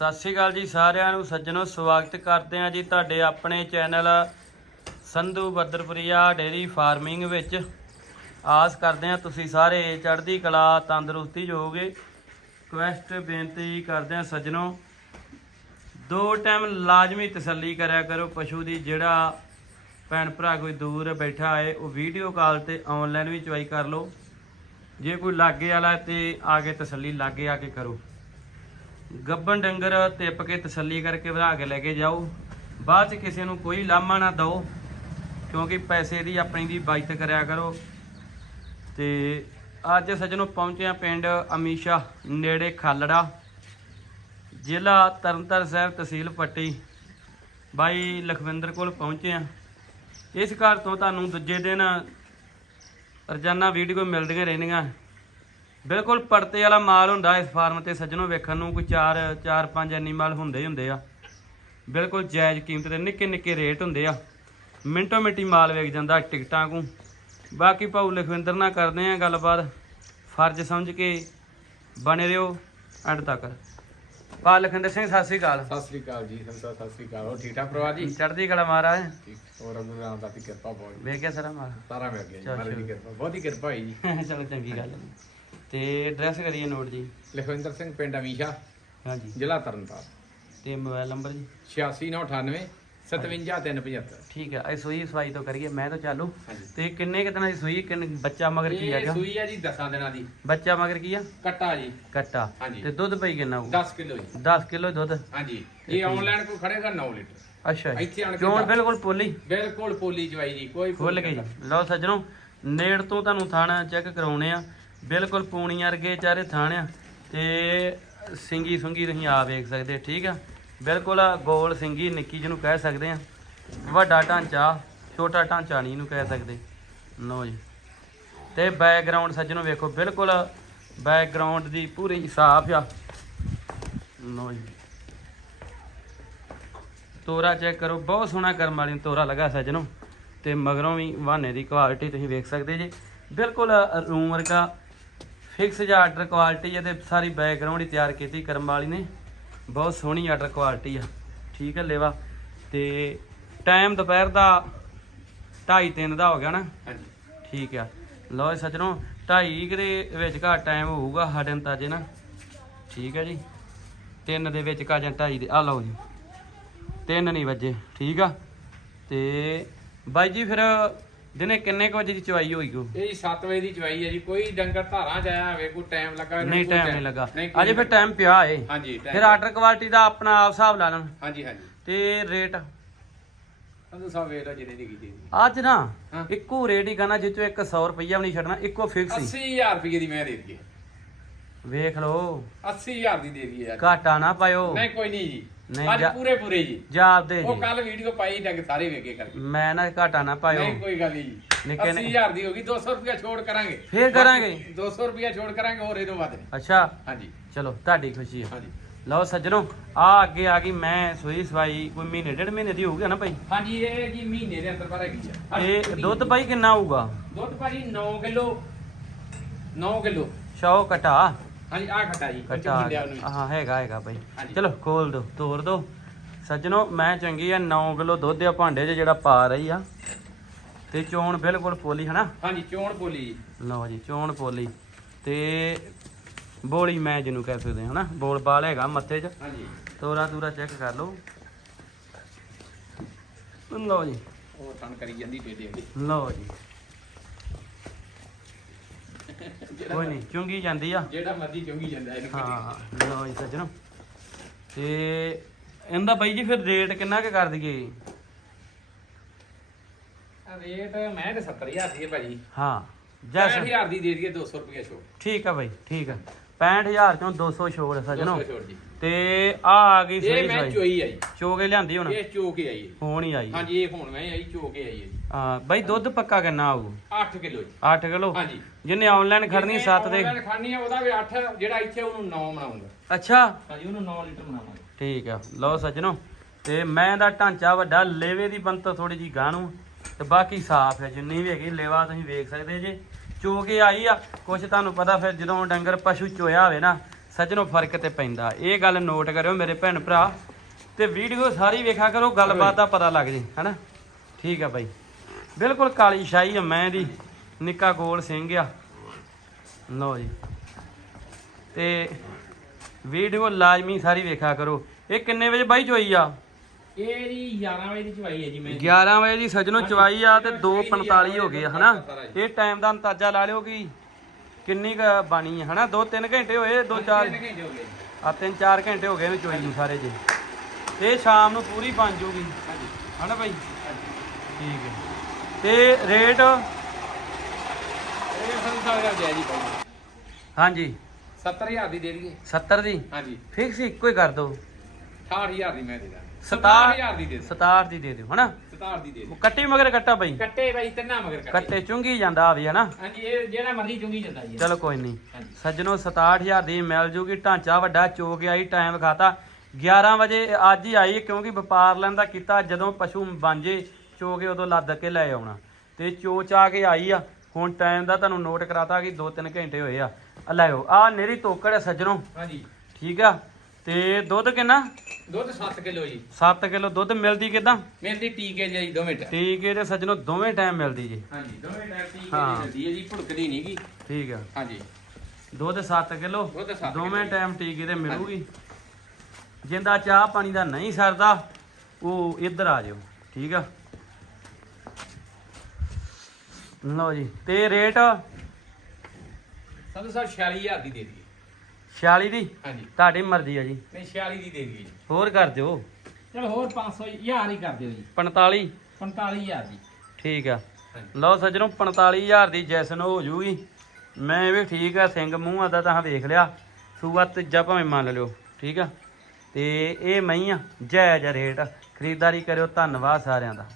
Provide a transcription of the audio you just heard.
ਸਤਿ ਸ਼੍ਰੀ ਅਕਾਲ ਜੀ ਸਾਰਿਆਂ ਨੂੰ, ਸੱਜਣੋ, ਸਵਾਗਤ ਕਰਦੇ ਹਾਂ ਜੀ ਤੁਹਾਡੇ ਆਪਣੇ channel Sandhu Baddarpuria dairy farming ਵਿੱਚ। ਆਸ ਕਰਦੇ ਹਾਂ ਤੁਸੀਂ ਸਾਰੇ ਚੜ੍ਹਦੀ ਕਲਾ, ਤੰਦਰੁਸਤੀ ਹੋਗੇ ਹੋਵੋਗੇ। ਕੁਐਸਟ ਬੇਨਤੀ ਕਰਦੇ ਹਾਂ ਸੱਜਣੋ, ਦੋ ਟਾਈਮ ਲਾਜ਼ਮੀ ਤਸੱਲੀ ਕਰਿਆ ਕਰੋ ਪਸ਼ੂ ਦੀ, ਜਿਹੜਾ ਭੈਣ ਭਰਾ ਕੋਈ ਦੂਰ ਬੈਠਾ ਹੈ, ਉਹ ਵੀਡੀਓ ਕਾਲ ਤੇ ਆਨਲਾਈਨ ਵੀ ਚੁਆਈ ਕਰ ਲਓ। ਜੇ ਕੋਈ ਲਾਗੇ ਵਾਲਾ ਤੇ ਆ ਕੇ ਤਸੱਲੀ ਲਾਗੇ ਆ ਕੇ ਕਰੋ। ਗੱਬਨ ਡੰਗਰ ਤਿੱਪ ਕੇ ਤਸੱਲੀ ਕਰਕੇ ਵਧਾ ਕੇ ਲੈ ਕੇ ਜਾਓ। ਬਾਅਦ ਚ ਕਿਸੇ ਨੂੰ ਕੋਈ ਲਾਮਾ ਨਾ ਦਿਓ, ਕਿਉਂਕਿ ਪੈਸੇ ਦੀ ਆਪਣੀ ਦੀ ਬਚਤ ਕਰਿਆ ਕਰੋ। ਤੇ ਅੱਜ ਸੱਜਣੋਂ ਪਹੁੰਚੇ ਆ ਪਿੰਡ ਅਮੀਸ਼ਾ, ਨੇੜੇ ਖਾਲੜਾ, ਜ਼ਿਲ੍ਹਾ ਤਰਨਤਾਰਨ ਸਾਹਿਬ ਤਹਿਸੀਲ ਪੱਟੀ। ਬਾਈ ਲਖਵਿੰਦਰ ਕੋਲ ਪਹੁੰਚੇ ਆ ਇਸ ਘਰ ਤੋਂ ਤੁਹਾਨੂੰ ਦੂਜੇ ਦਿਨ ਰੋਜ਼ਾਨਾ ਵੀਡੀਓ ਮਿਲਦੀਆਂ ਰਹਿਣੀਆਂ ਬਿਲਕੁਲ ਪੜਤੇ ਵਾਲਾ ਮਾਲ ਹੁੰਦਾ ਇਸ ਫਾਰਮ ਤੇ ਸੱਜਣੋਂ ਵੇਖਣ ਨੂੰ ਕੋਈ 4 4 5 ਐਨੀਮਲ ਹੁੰਦੇ ਹੀ ਹੁੰਦੇ ਆ। ਬਿਲਕੁਲ ਜਾਇਜ਼ ਕੀਮਤ ਤੇ ਨਿੱਕੇ ਨਿੱਕੇ ਰੇਟ ਹੁੰਦੇ ਆ। ਮਿੰਟੋ ਮਿੰਟੀ ਮਾਲ ਵੇਚ ਜਾਂਦਾ ਟਿਕਟਾਂ ਕੋ। ਬਾਕੀ ਭਾਊ ਲਖਵਿੰਦਰ ਨਾਲ ਕਰਦੇ ਆ ਗੱਲਬਾਤ। ਫਰਜ਼ ਸਮਝ ਕੇ ਬਣੇ ਰਹੋ ਐਂਡ ਤੱਕ। ਪਾ ਲਖਵਿੰਦਰ ਸਿੰਘ ਸਤਿ ਸ੍ਰੀ ਅਕਾਲ। ਸਤਿ ਸ੍ਰੀ ਅਕਾਲ ਜੀ ਸੰਤਾ ਸਤਿ ਸ੍ਰੀ ਅਕਾਲ। ਠੀਕ ਠਾਕ ਪਰਿਵਾਰ ਜੀ? ਚੜ੍ਹਦੀ ਕਲਾ ਮਹਾਰਾਜ। ਠੀਕ ਹੋਰ ਗੁਰੂ ਰਾਮਦਾਸ ਦੀ ਕਿਰਪਾ ਬਹੁਤ। ਵੇਖ ਗਿਆ ਸਾਰਾ ਮਾਲ। ਸਾਰਾ ਮਿਲ ਗਿਆ ਜੀ ਮਹਾਰਾਜ ਦੀ। ਕਿਰਪਾ। ਬਹੁਤ ਹੀ ਕਿਰਪਾ ਹੋਈ ਜੀ। ਚਲੋ ਚੰਗੀ ਗੱਲ ਹੈ। ਤੇ ਐਡਰੈਸ ਕਰੀਏ ਨੋਟ ਜੀ? ਲਖਵਿੰਦਰ ਸਿੰਘ ਪਿੰਡ ਅਮੀਸ਼ਾ ਹਾਂਜੀ। ਜ਼ਿਲ੍ਹਾ ਤਰਨਤਾਰਨ। ਤੇ ਮੋਬਾਈਲ ਨੰਬਰ ਜੀ? 86998 57375 ਠੀਕ ਹੈ ਇਹ ਸੂਈ ਸਵਾਈ ਤੋਂ ਕਰੀਏ ਮੈਂ ਤਾਂ ਚਾਲੂ। ਤੇ ਕਿੰਨੇ ਕਿਤਨਾ ਦੀ ਸੂਈ ਕਿੰਨ ਬੱਚਾ ਮਗਰ ਕੀ ਇਹ ਹੈਗਾ? ਸੂਈ ਆ ਜੀ 10 ਦਿਨਾਂ ਦੀ। ਬੱਚਾ ਮਗਰ ਕੀ ਆ? ਕੱਟਾ ਜੀ। ਕੱਟਾ। ਤੇ ਦੁੱਧ ਪਈ ਕਿੰਨਾ ਹੋਊ 10 ਕਿਲੋ ਜੀ। 10 ਕਿਲੋ ਦੁੱਧ। ਹਾਂਜੀ। ਇਹ ਆਨਲਾਈਨ ਕੋ ਖੜੇਗਾ 9 ਲੀਟਰ। ਅੱਛਾ ਜੀ। ਇੱਥੇ ਆਣ ਕੇ ਚੋਣ। ਬਿਲਕੁਲ ਪੋਲੀ। ਬਿਲਕੁਲ ਪੋਲੀ ਜਵਾਈ ਜੀ ਕੋਈ ਖੁੱਲ ਗਈ। ਲਓ ਸੱਜਣੋ ਨੇੜ ਤੋਂ ਤੁਹਾਨੂੰ ਥਾਣਾ ਚੈੱਕ ਕਰਾਉਣੇ ਆ। ਬਿਲਕੁਲ ਪੂਣੀ ਵਰਗੇ ਚਾਰੇ ਥਾਣ ਆ ਤੇ ਸਿੰਗੀ ਸੁੰਗੀ ਤੁਸੀਂ ਆ ਵੇਖ ਸਕਦੇ ਠੀਕ ਆ? ਬਿਲਕੁਲ ਗੋਲ ਸਿੰਗੀ ਨਿੱਕੀ ਜਿਹਨੂੰ ਕਹਿ ਸਕਦੇ ਆ। ਵੱਡਾ ਢਾਂਚਾ, ਛੋਟਾ ਢਾਂਚਾ ਨਹੀਂ ਇਹਨੂੰ ਕਹਿ ਸਕਦੇ। ਲਓ ਜੀ। ਤੇ ਬੈਕਗ੍ਰਾਉਂਡ ਸੱਜਣੋ ਵੇਖੋ, ਬਿਲਕੁਲ ਬੈਕਗ੍ਰਾਉਂਡ ਦੀ ਪੂਰੀ ਸਾਫ਼ ਆ। ਲਓ ਜੀ। ਤੋਰਾ ਚੈੱਕ ਕਰੋ, ਬਹੁਤ ਸੋਹਣਾ ਕਰਮ ਵਾਲੀ ਨੂੰ ਤੋਰਾ ਲੱਗਾ ਸੱਜਣੋ। ਤੇ ਮਗਰੋਂ ਵੀ ਵਾਹਨੇ ਦੀ ਕੁਆਲਿਟੀ ਤੁਸੀਂ ਵੇਖ ਸਕਦੇ ਜੀ। ਬਿਲਕੁਲ ਰੂਮ ਵਰਗਾ ਫਿਕਸ ਜਾਂ ਆਰਡਰ ਕੁਆਲਿਟੀ ਹੈ ਤੇ ਸਾਰੀ ਬੈਕਗ੍ਰਾਉਂਡ ਹੀ ਤਿਆਰ ਕੀਤੀ ਕਰਮ ਵਾਲੀ ਨੇ। ਬਹੁਤ ਸੋਹਣੀ ਆਰਡਰ ਕੁਆਲਿਟੀ ਆ। ਠੀਕ ਹੈ ਲੇਵਾ। ਤੇ ਟਾਈਮ ਦੁਪਹਿਰ ਦਾ 2:30 3 ਦਾ ਹੋ ਗਿਆ ਨਾ? ਠੀਕ ਆ। ਲਓ ਸੱਜਣੋ 2:30 ਦੇ ਵਿੱਚ ਘਾ ਟਾਈਮ ਹੋਊਗਾ ਸਾਡੇ ਅੰਦਾਜ਼ੇ ਨਾ ਠੀਕ ਹੈ ਜੀ। 3 ਦੇ ਵਿੱਚ ਘਾ ਜਾਂ 2:30 ਦੇ ਆ ਲਓ ਜੀ। 3 ਨਹੀਂ ਵੱਜੇ। ਠੀਕ ਆ। ਤੇ ਬਾਈ ਜੀ ਫਿਰ ਦਿਨੇ ਕਿੰਨੇ ਕੁ ਵਜੇ ਦੀ ਚਵਾਈ ਹੋਈ ਕੋ ਇਹ ਜੀ 7 ਵਜੇ ਦੀ ਜਵਾਈ ਹੈ ਜੀ ਕੋਈ ਡੰਗਰ ਧਾਰਾਂ ਚ ਆਇਆ ਹੋਵੇ ਕੋਈ ਟਾਈਮ ਲੱਗਾ ਨਹੀਂ ਟਾਈਮ ਨਹੀਂ ਲੱਗਾ। ਅਜੇ ਫਿਰ ਟਾਈਮ ਪਿਆ ਏ। ਹਾਂਜੀ ਫਿਰ ਆਰਡਰ ਕੁਆਲਿਟੀ ਦਾ ਆਪਣਾ ਆਪ ਹਿਸਾਬ ਲਾ ਲੈਣ। ਹਾਂਜੀ ਹਾਂਜੀ। ਤੇ ਰੇਟ ਅੱਜ ਨਾ। ਇੱਕੋ ਰੇਟ ਹੀ ਕਹਣਾ ਜਿੱਚੋਂ ਇੱਕ 100 ਰੁਪਈਆ ਵੀ ਨਹੀਂ ਛੱਡਣਾ ਇੱਕੋ ਫਿਕਸ ਹੀ। 80000 ਰੁਪਏ ਦੀ ਮੈਂ ਦੇ ਦਈਏ ਵੇਖ ਲਓ। 80000 ਦੀ ਦੇ ਦਈਏ ਘਾਟਾ ਨਾ ਪਾਇਓ। ਨਹੀਂ ਕੋਈ ਨਹੀਂ ਜੀ। ਨਹੀਂ, ਅੱਜ ਜਾ- ਪੂਰੇ ਪੂਰੇ ਜੀ। ਜਾਬ ਦੇ ਉਹ ਜੀ। ਕੱਲ ਵੀਡੀਓ ਪਾਈ ਡੰਗ ਸਾਰੇ ਵੇਖੇ ਕਰਕੇ। ਮੈਂ ਨਾ ਘਾਟਾ ਨਾ ਪਾਇਓ। ਨਹੀਂ ਕੋਈ ਗੱਲ ਨਹੀਂ ਜੀ। ਨਿੱਕੇ ਨੇ- 80000 ਦੀ ਹੋਗੀ 200 ਰੁਪਏ ਛੋੜ ਕਰਾਂਗੇ। ਫੇਰ ਕਰਾਂਗੇ। 200 ਰੁਪਏ ਛੋੜ ਕਰਾਂਗੇ ਹੋਰ ਇਹਦੋਂ ਵੱਧ ਨਹੀਂ ਅੱਛਾ। ਹਾਂਜੀ। ਚਲੋ ਤੁਹਾਡੀ ਖੁਸ਼ੀ ਹੈ ਹਾਂਜੀ। ਲਓ ਸੱਜਣੋ ਆ ਅੱਗੇ ਆ ਗਈ ਮੈਂ ਸੂਈ ਸਵਾਈ ਕੋਈ ਮਹੀਨੇ ਡੇਢ ਮਹੀਨੇ ਦੀ ਹੋਊਗੀ ਨਾ ਭਾਈ? ਹਾਂਜੀ ਇਹ ਜੀ ਮਹੀਨੇ ਦੇ ਅੰਦਰ ਬਾਰੇ ਕੀ ਆ। ਇਹ ਦੁੱਧ ਭਾਈ ਕਿੰਨਾ ਹੋਊਗਾ? ਦੁੱਧ ਭਾਜੀ 9 ਕਿਲੋ। 9 ਕਿਲੋ। ਸ਼ੌ ਕਟਾ ਹਾਂਜੀ ਆ ਖਟਾ ਜੀ ਕਟਾ ਮੁੰਡਿਆਂ ਨੂੰ ਹਾਂ। ਹੈਗਾ ਹੈਗਾ ਭਾਈ ਹਾਂਜੀ। ਚਲੋ ਖੋਲ ਦੋ ਤੋੜ ਦੋ। ਸੱਜਣੋ ਮੈਂ ਚੰਗੀ ਆ 9 ਕਿਲੋ ਦੁੱਧ ਆ ਭਾਂਡੇ 'ਚ ਜਿਹੜਾ ਪਾ ਰਹੀ ਆ। ਤੇ ਚੋਣ ਬਿਲਕੁਲ ਪੋਲੀ ਹਨਾ? ਹਾਂਜੀ ਚੋਣ ਬੋਲੀ ਜੀ। ਲਓ ਜੀ ਚੋਣ ਪੋਲੀ। ਤੇ ਬੋਲੀ ਮੈਂ ਜਿਹਨੂੰ ਕਹਿ ਸਕਦੇ ਹਾਂ ਹਨਾ? ਬੋਲ ਬਾਲ ਹੈਗਾ ਮੱਥੇ 'ਚ। ਹਾਂਜੀ। ਤੋਰਾ ਤੂਰਾ ਚੈੱਕ ਕਰ ਲਓ। ਲਓ ਜੀ। ਉਹ ਕਰੀ ਜਾਂਦੀ ਲਓ ਜੀ। ਕੋਈ ਨਹੀਂ ਚੁੰਗੀ ਜਾਂਦੀ ਆ। ਜਿਹੜਾ ਮਰਜ਼ੀ ਚੁੰਗੀ ਜਾਂਦਾ ਇਹਨੂੰ। ਹਾਂ ਲਓ ਜੀ ਸੱਜਣੋ। ਤੇ ਇਹਦਾ ਬਾਈ ਜੀ ਫਿਰ ਰੇਟ ਕਿੰਨਾ ਕੁ ਕਰ ਦਈਏ? ਆ ਰੇਟ ਮੈਂ ਤੇ 70000 ਦੀ ਹੈ ਭਾਜੀ। ਹਾਂ ਜੈਸ 60000 ਦੀ ਦੇ ਦਈਏ 200 ਰੁਪਏ ਛੋੜ ਠੀਕ ਆ ਬਾਈ ਠੀਕ ਆ। 65000 ਚੋਂ 200 ਛੋੜ ਸੱਜਣੋ। 200 ਛੋੜ ਜੀ। ਤੇ ਆ ਆ ਗਈ ਇਹ ਸਹੀ ਮੈਂ ਸਹੀ ਚੋਈ ਆਈ। ਚੋਗੇ ਲਿਆਂਦੀ ਹੁਣ? ਇਹ ਚੋ ਕੇ ਆਈ। ਹੈ ਹੁਣ ਹੀ ਆਈ। ਹਾਂਜੀ ਇਹ ਹੁਣ ਮੈਂ ਆਈ ਚੋ ਕੇ ਆਈ ਹੈ ਜੀ। ਹਾਂ ਬਾਈ ਦੁੱਧ ਪੱਕਾ ਕਿੰਨਾ ਆਊ? 8 ਕਿਲੋ ਜੀ। 8 ਕਿਲੋ? ਹਾਂਜੀ। ਜਿਹਨੇ ਆਨਲਾਈਨ ਖੜਨੀ 7 ਦੇ ਖਾਣੀ ਆ ਉਹਦਾ ਵੀ 8 ਜਿਹੜਾ ਇੱਥੇ ਉਹਨੂੰ 9 ਬਣਾਉਂਗਾ ਅੱਛਾ। ਹਾਂਜੀ ਉਹਨੂੰ 9 ਲੀਟਰ ਬਣਾਵਾਂਗੇ। ਠੀਕ ਆ। ਲਓ ਸੱਜਣੋ ਤੇ ਮੈਂ ਦਾ ਢਾਂਚਾ ਵੱਡਾ ਲੇਵੇ ਦੀ ਬੰਤ ਥੋੜੀ ਜੀ ਗਾਣੂ। ਤੇ ਬਾਕੀ ਸਾਫ਼ ਹੈ ਜਿੰਨੀ ਵੀ ਹੈਗੀ ਲੇਵਾ ਤੁਸੀਂ ਵੇਖ ਸਕਦੇ ਜੇ। ਚੋ ਕੇ ਆਈ ਆ ਕੁਛ ਤੁਹਾਨੂੰ ਪਤਾ ਫਿਰ ਜਦੋਂ ਡੰਗਰ ਪਸ਼ੂ ਚੋਇਆ ਹੋਵੇ ਨਾ ਸੱਜਣੋ ਫ਼ਰਕ ਤੇ ਪੈਂਦਾ। ਇਹ ਗੱਲ ਨੋਟ ਕਰਿਓ ਮੇਰੇ ਭੈਣ ਭਰਾ ਤੇ ਵੀਡੀਓ ਸਾਰੀ ਵੇਖਿਆ ਕਰੋ ਗੱਲਬਾਤ ਦਾ ਪਤਾ ਲੱਗ ਜੇ ਹਨਾ? ਠੀਕ ਆ ਬਾਈ। ਬਿਲਕੁਲ ਕਾਲੀ ਸ਼ਾਹੀ ਆ ਮੈਂ ਦੀ ਨਿੱਕਾ ਗੋਲ ਸਿੰਘ ਆ। ਲਓ ਜੀ। ਤੇ ਵੀਡੀਓ ਲਾਜ਼ਮੀ ਸਾਰੀ ਵੇਖਿਆ ਕਰੋ। ਇਹ ਕਿੰਨੇ ਵਜੇ ਬਾਈ ਚੋਈ ਆ? ਇਹ ਜੀ 11 ਵਜੇ ਦੀ ਚਵਾਈ ਹੈ ਜੀ ਮੈਂ। 11 ਵਜੇ ਦੀ ਸੱਜਣੋ ਚਵਾਈ ਆ ਤੇ 2:45 ਹੋ ਗਏ ਆ ਹਨਾ? ਇਹ ਟਾਈਮ ਦਾ ਅੰਦਾਜ਼ਾ ਲਾ ਲਿਓ ਕਿ ਕਿੰਨੀ ਕ ਬਾਣੀ ਹੈ ਹਨਾ? 2-3 ਘੰਟੇ ਹੋਏ 2-4 ਘੰਟੇ ਹੋ ਗਏ। ਆ 3-4 ਘੰਟੇ ਹੋ ਗਏ ਇਹਨੂੰ ਚੋਈ ਨੂੰ ਸਾਰੇ ਜੀ। ਇਹ ਸ਼ਾਮ ਨੂੰ ਪੂਰੀ ਬਣ ਜੂਗੀ। ਹਾਂਜੀ। ਹਨਾ ਬਾਈ? ਹਾਂਜੀ। ਠੀਕ ਹੈ। ਤੇ ਰੇਟ? ਇਹ ਕਰ ਦਿਆ ਜੀ ਭਾਈ। ਹਾਂਜੀ। 70000 ਦੀ ਦੇ ਦਈਏ। 70 ਦੀ? ਹਾਂਜੀ। ਫਿਕਸ ਇੱਕੋ ਹੀ ਕਰ ਦਿਓ। 68000 ਦੀ ਮੈਂ ਦੇ ਦਾਂ। 67 67000 ਦੀ ਦੇ 67 ਦੀ ਦੇ ਦਿਓ ਹਨਾ? 67 ਦੀ ਦੇ ਦਿਓ। ਕੱਟੀ ਮਗਰ ਕੱਟਾ ਬਾਈ। ਕੱਟੇ ਬਾਈ ਤਿੰਨਾ ਮਗਰ ਕੱਟੇ। ਕੱਟੇ ਚੁੰਗੀ ਜਾਂਦਾ ਆ ਵੀ ਹਨਾ? ਹਾਂਜੀ ਇਹ ਜਿਹੜਾ ਮਰਜ਼ੀ ਚੁੰਗੀ ਜਾਂਦਾ ਜੀ। ਚਲੋ ਕੋਈ ਨਹੀਂ। ਹਾਂਜੀ। ਸੱਜਣੋ 67000 ਦੀ ਮਿਲ ਜੂਗੀ। ਢਾਂਚਾ ਵੱਡਾ ਚੋ ਕੇ ਆਈ ਟਾਈਮ ਖਾਤਾ। 11 ਵਜੇ ਅੱਜ ਹੀ ਆਈ ਕਿਉਂਕਿ ਵਪਾਰ ਲੈਣ ਦਾ ਕੀਤਾ ਜਦੋਂ ਪਸ਼ੂ ਬਾਂਝੇ ਚੋ ਕੇ ਉਦੋਂ ਲੱਦ ਕੇ ਲੈ ਆਉਣਾ। ਤੇ ਚੋ ਚਾ ਕੇ ਆਈ ਆ। ਹੁਣ ਟਾਈਮ ਦਾ ਤੁਹਾਨੂੰ ਨੋਟ ਕਰਾਤਾ ਕਿ 2-3 ਘੰਟੇ ਹੋਏ ਆ। ਆ ਲੈਓ ਆ ਨੇਰੀ ਤੋਕੜ ਹੈ ਸੱਜਣੋ। ਹਾਂਜੀ। ਠੀਕ ਆ। ਤੇ ਦੁੱਧ ਕਿੰਨਾ? ਦੁੱਧ 7 ਕਿਲੋ ਜੀ। 7 ਕਿਲੋ ਦੁੱਧ ਮਿਲਦੀ ਕਿਦਾਂ? ਮਿਲਦੀ ਟੀਕੇ ਜੀ ਦੋਵੇਂ ਟਾਈਮ ਟੀਕੇ ਤੇ ਸੱਜਣੋ ਦੋਵੇਂ ਟਾਈਮ ਮਿਲਦੀ ਜੀ। ਹਾਂਜੀ ਦੋਵੇਂ ਟਾਈਮ ਟੀਕੇ ਹਾਂ। ਦੀ ਮਿਲਦੀ ਹੈ ਜੀ ਭੁੜਕਦੀ ਨਹੀਂ ਗੀ। ਠੀਕ ਆ। ਹਾਂਜੀ। ਦੁੱਧ 7 ਕਿਲੋ। ਦੋਵੇਂ। ਟਾਈਮ ਟੀਕੇ ਤੇ ਮਿਲੂਗੀ। ਜਿੰਦਾ ਚਾਹ ਪਾਣੀ ਦਾ ਨਹੀਂ ਸਰਦਾ ਉਹ ਇੱਧਰ ਆ ਜਾਓ। ਠੀਕ ਆ। ਲਓ ਜੀ ਤੇ ਰੇਟ? ਸਾਨੂੰ ਸਰ 46000 ਦੀ ਦੇ ਦਈਏ। 46 ਦੀ? ਹਾਂਜੀ। ਤੁਹਾਡੀ ਮਰਜ਼ੀ ਆ ਜੀ। ਨਹੀਂ 46 ਦੀ ਦੇ ਦਈਏ ਹੋਰ ਕਰ ਦਿਓ। ਚਲ ਹੋਰ 500 ਹਜ਼ਾਰ ਹੀ ਕਰ ਦਿਓ ਜੀ। 45 45000 ਦੀ। ਠੀਕ ਆ। ਹਾਂਜੀ। ਲਓ ਸੱਜਣੋ 45000 ਦੀ ਜੈਸਨ ਹੋ ਜੂਗੀ। ਮੈਂ ਵੀ ਠੀਕ ਆ ਸਿੰਘ ਮੂੰਹ ਆਦਾ ਤਾਂ ਵੇਖ ਲਿਆ। ਸੂਆ ਤੀਜਾ ਭਾਵੇਂ ਮੰਨ ਲਿਓ ਠੀਕ ਆ? ਤੇ ਇਹ ਮਈ ਆ। ਜਾਇਜ਼ ਰੇਟ। ਖਰੀਦਦਾਰੀ ਕਰਿਓ ਧੰਨਵਾਦ ਸਾਰਿਆਂ ਦਾ।